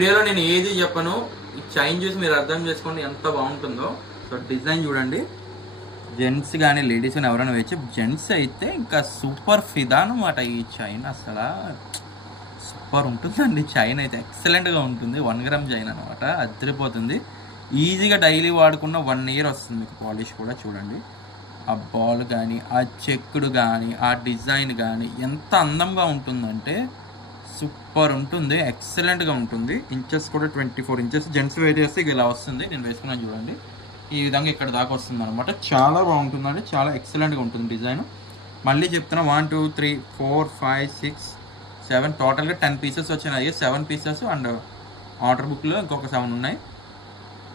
వీడియోలో నేను ఏది చెప్పను, ఈ చైన్ చూసి మీరు అర్థం చేసుకోండి ఎంత బాగుంటుందో. సో డిజైన్ చూడండి, జెంట్స్ కానీ లేడీస్ కానీ ఎవరైనా వేయచ్చు. జెంట్స్ అయితే ఇంకా సూపర్ ఫిదా అనమాట. ఈ చైన్ అసలు సూపర్ ఉంటుందండి. చైన్ అయితే ఎక్సలెంట్గా ఉంటుంది. 1 గ్రామ్ చైన్ అనమాట, అదిరిపోతుంది. ఈజీగా డైలీ వాడుకున్న 1 ఇయర్ వస్తుంది మీకు. పాలిష్ కూడా చూడండి, ఆ బాల్ కానీ ఆ చెక్కుడు కానీ ఆ డిజైన్ కానీ ఎంత అందంగా ఉంటుందంటే సూపర్ ఉంటుంది, ఎక్సలెంట్గా ఉంటుంది. ఇంచెస్ కూడా 24 ఇంచెస్. జెంట్స్ వేర్ చేస్తే ఇలా వస్తుంది. నేను వేసుకున్నాను చూడండి, ఈ విధంగా ఇక్కడ దాకా వస్తుంది అనమాట. చాలా బాగుంటుందండి, చాలా ఎక్సలెంట్గా ఉంటుంది డిజైన్. మళ్ళీ చెప్తున్నా, 1 2 3 4 5 6 7 టోటల్గా 10 పీసెస్ వచ్చినాయి. 7 పీసెస్ అండ్ ఆర్డర్ బుక్లో ఇంకొక 7 ఉన్నాయి,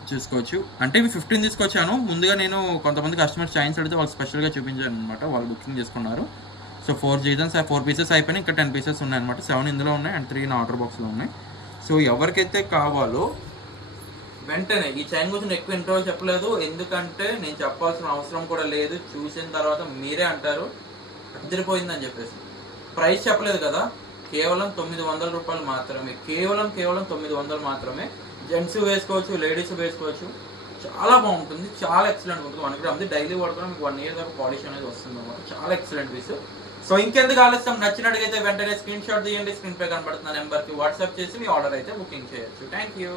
చూసుకోవచ్చు. అంటే ఇవి 15 తీసుకొచ్చాను. ముందుగా నేను కొంతమంది కస్టమర్స్ చైన్స్ అడిగితే వాళ్ళు స్పెషల్గా చూపించాను అనమాట, వాళ్ళు బుకింగ్ చేసుకున్నారు. సో 4 పీసెస్ అయిపోయినాయి, ఇంకా 10 పీసెస్ ఉన్నాయి అనమాట. 7 ఇందులో ఉన్నాయి అండ్ 3 నా ఆర్డర్ బాక్స్లో ఉన్నాయి. సో ఎవరికైతే కావాలో వెంటనే, ఈ చైన్ గురించి నేను ఎక్కువ ఇంట్రో చెప్పలేదు, ఎందుకంటే నేను చెప్పాల్సిన అవసరం కూడా లేదు. చూసిన తర్వాత మీరే అంటారు అదిరిపోయిందని చెప్పేసి. ప్రైస్ చెప్పలేదు కదా, కేవలం 900 రూపాయలు మాత్రమే. కేవలం 900 మాత్రమే. జెంట్స్ వేసుకోవచ్చు, లేడీస్ వేసుకోవచ్చు. చాలా బాగుంటుంది, చాలా ఎక్సలెంట్ ఉంటుంది. 1 గ్రామ్ డైలీ వాడుకున్నా మీకు 1 ఇయర్ దాకా పాలిష్ అనేది వస్తుంది అనమాట. చాలా ఎక్సలెంట్ పీస్. సో ఇంకెందుకు ఆలస్యం, నచ్చినట్టుగైతే వెంటనే స్క్రీన్ షాట్ తీయండి. స్క్రీన్ పై కనబడుతున్న నెంబర్కి వాట్సాప్ చేసి మీ ఆర్డర్ అయితే బుకింగ్ చేయొచ్చు. Thank you.